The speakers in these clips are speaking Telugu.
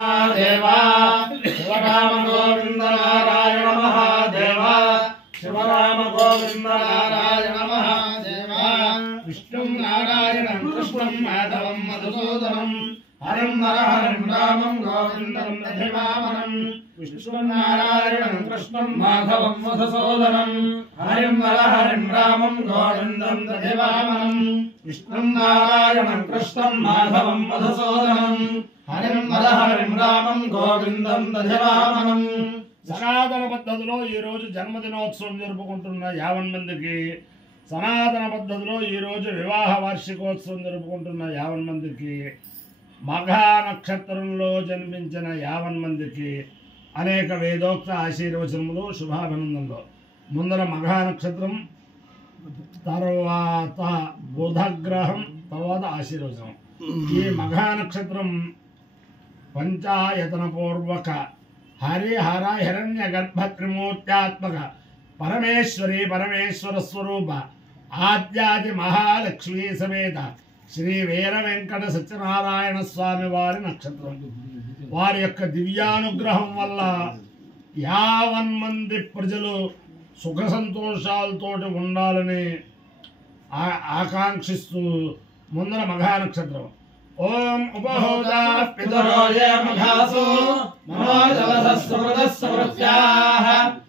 देवा शिवराम गोविंद नारायण महादेव शिवराम गोविंद नारायण महादेव विष्णु नारायण कृष्णं माधवं मधुसूदनं हरिं हरिं रामं गोविंदं दधिवामनं विष्णु नारायण कृष्णं माधवं मधुसूदनं हरिं रामं गोविंदं दधिवामनं विष्णु नारायण कृष्णं माधवं मधुसूदनं हरिं रामं गोविंदं दधिवामनं సనాతన పద్ధతిలో ఈ రోజు జన్మదినోత్సవం జరుపుకుంటున్న 50 మందికి సనాతన పద్ధతిలో ఈ రోజు వివాహ వార్షికోత్సవం జరుపుకుంటున్న 50 మందికి మఘా నక్షత్రంలో జన్మించిన 50 మందికి అనేక వేదోక్త ఆశీర్వచనములు శుభాభినందనలు. ముందర మఘా నక్షత్రం, తర్వాత బుధగ్రహం, తర్వాత ఆశీర్వచనం. ఈ మఘా నక్షత్రం పంచాయతన పూర్వక హరిహర హిరణ్య గర్భ త్రిమూర్త్యాత్మక పరమేశ్వరి పరమేశ్వర స్వరూప ఆద్యాది మహాలక్ష్మీ సమేత శ్రీ వీర వెంకట సత్యనారాయణ స్వామి వారి నక్షత్రం. వారి యొక్క దివ్యానుగ్రహం వల్ల 50 మంది ప్రజలు సుఖ సంతోషాలతోటి ఉండాలని ఆకాంక్షిస్తూ ముందర మఘా నక్షత్రం. ఓం ఉపహోదా పితరో ఏ మఘాసు మనోజవసస్సుమృతస్సుమృత్యాః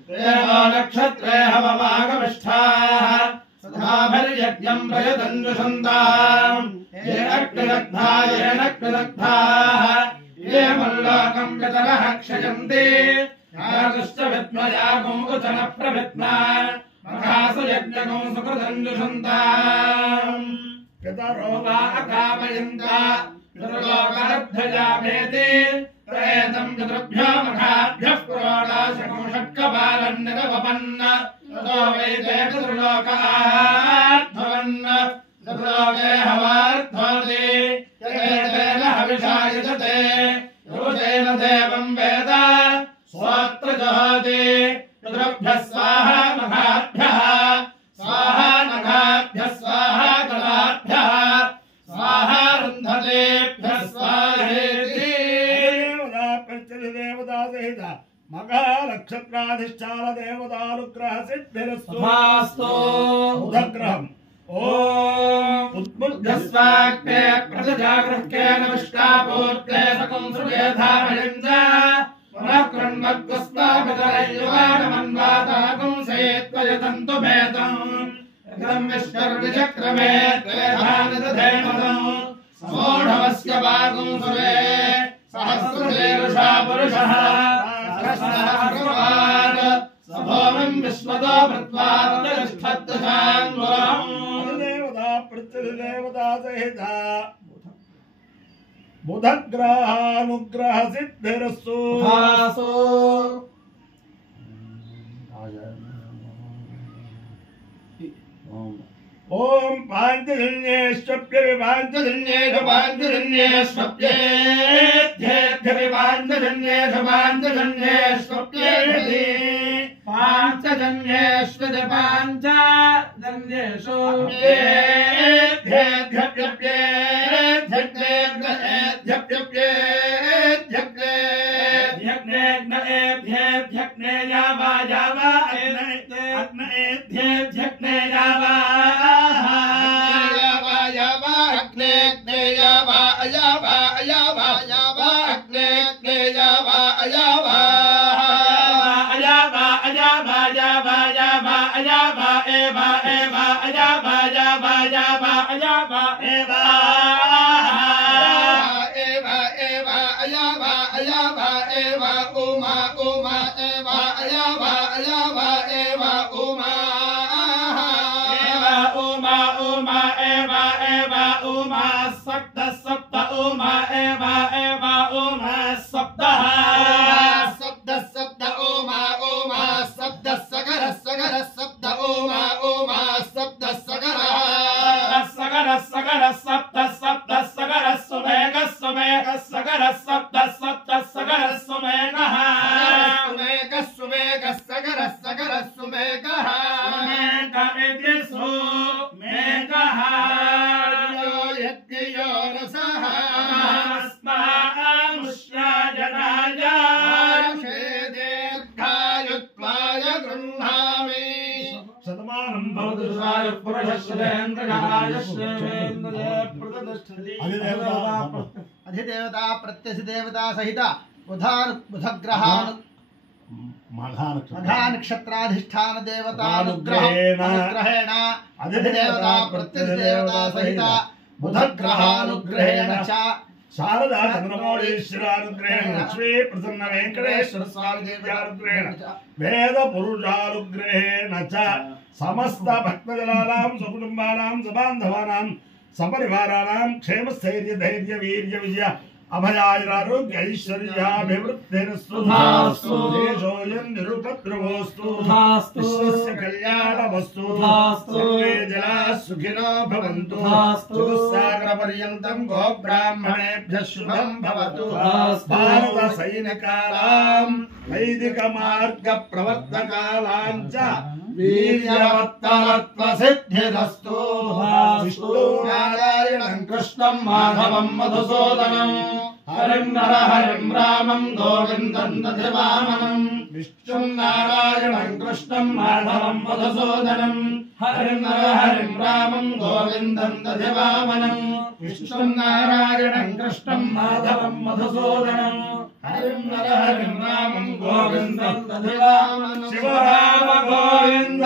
దేవో నక్షత్రే హవమాగమిష్ఠాః సదాభర్యజ్ఞం ప్రయతంజుషంతాం ఏనక్నిదగ్ధాః ఏ మల్లోకం పితరః క్షయంతి యాగశ్చ విద్మయాగం ఉచన ప్రవిద్మా మఘాసు యజ్ఞకం సుకృతంజుషంతాం పితరో వా అకామయంత పితృలోకార్థయామేతి ప్రేతం పితృభ్యో మఘాభ్యః పురోడాశకం షట్కపాలం నిరవపన్న తతో వైతే పితృలోకార్థవన్న పితృలోకే హవార్థోతి యతేన హవిషాయుజతే యోజేన దేవం వేద స్వాత్ర జహోతి పితృభ్యః స్వాహా మఘాభ్యః స్వాహా నఘాభ్యః స్వాహా గణాభ్యః స్వాహా రుంధతేభ్యః స్వాహేతి. దేవతా సహిత మఘా నక్షత్రాధిష్టాన దేవతానుగ్రహ సిద్ధిరస్తు. బుధగ్రహం. ఓం ఉద్బుద్ధస్వాగ్నే ప్రజాగృహ్యేన విష్టాపూర్తే సకం సువేధామయంజ పునః కృణ్మద్గుస్వాపితరయువానమన్వాతాకం సేత్వయతంతు భేతం ఇదం విష్కర్విచక్రమే త్వేధానిదధేమతం సమోఢవస్య వాగం సురే సహస్రశీర్షా పురుషః సహస్రవాన్ సభోమం విశ్వతో భృత్వాత్తరిష్ఠద్దశాంగురం. దేవతా ప్రత్యధిదేవతా సహిత బుధగ్రహానుగ్రహ సిద్ధిరస్తు. ఓం పాంచజన్యేష్వప్య విపాంచజన్యేషు పాంచజన్యేష్వప్యేధ్యేధ్య విపాంచజన్యేషు పాంచజన్యేష్వప్యేధి పాంచజన్యేష్వజ పాంచజన్యేషు अधिदेवता प्रत्यधिदेवता सहित बुधग्रहानु मघा नक्षत्राधिष्ठान देवतानुग्रहेण अधिदेवता प्रत्यधिदेवता सहित बुधग्रहानुग्रहेण च शारदा चंद्रमौळीश्वरानुग्रहेण लक्ष्मी प्रसन्न वेंकटेश्वर स्वामी देवतानुग्रहेण वेद पुरुषानुग्रहेण च समस्त भक्तजनानां सुकुटुंबानां सबान्धवानां सपरिवाराणां क्षेमस्थैर्य धैर्य वीर्य विजय अभयायुरारोग्य ऐश्वर्याभिवृद्धिरस्तु देशोऽयं निरुपद्रवोऽस्तु विश्वस्य कल्याणमस्तु सर्वे जनाः सुखिनो भवन्तु चतुस्सागरपर्यन्तं गोब्राह्मणेभ्यः शुभं भवतु भारतसैनिकानां वैदिकमार्गप्रवर्तकानां च वीर्यवत्तरत्वसिद्धिरस्तु विष्णु नारायणं कृष्णं माधवं मधुसूदनं हरिं नर हरिं रामं गोविन्दं दधिवामनं विष्णुं नारायणं कृष्णं माधवं मधुसूदनं हरिं नर हरिं रामं गोविन्दं दधिवामनं विष्णुं नारायणं कृष्णं माधवं मधुसूदनं हरिं नर हरिं रामं गोविन्दं दधिवामनं शिव राम गोविन्द